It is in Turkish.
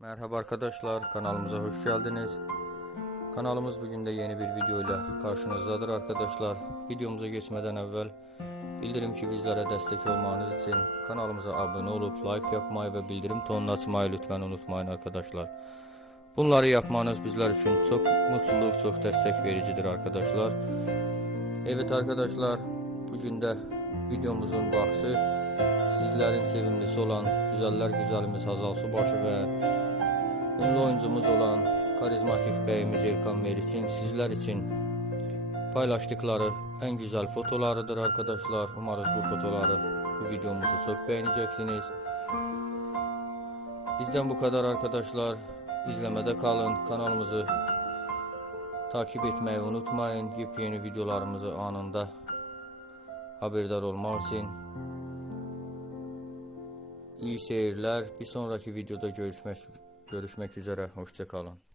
Merhaba arkadaşlar, kanalımıza hoş geldiniz. Kanalımız bugün de yeni bir video ile karşınızdadır arkadaşlar. Videomuza geçmeden evvel bildirim ki bizlere destek olmanız için kanalımıza abone olup like yapmayı ve bildirim tonunu açmayı lütfen unutmayın arkadaşlar. Bunları yapmanız bizler için çok mutluluk, çok destek vericidir arkadaşlar. Evet arkadaşlar, bugün de videomuzun bahsi sizlerin sevimlisi olan güzeller güzelimiz Hazal Subaşı ve ünlü oyuncumuz olan karizmatik beyimiz Erkan Meriç'in sizler için paylaştıkları en güzel fotolarıdır arkadaşlar. Umarız bu fotoları, bu videomuzu çok beğeneceksiniz. Bizden bu kadar arkadaşlar. İzlemede kalın. Kanalımızı takip etmeyi unutmayın. Yepyeni videolarımızı anında haberdar olmak için. İyi seyirler. Bir sonraki videoda görüşmek görüşmek üzere. Hoşça kalın.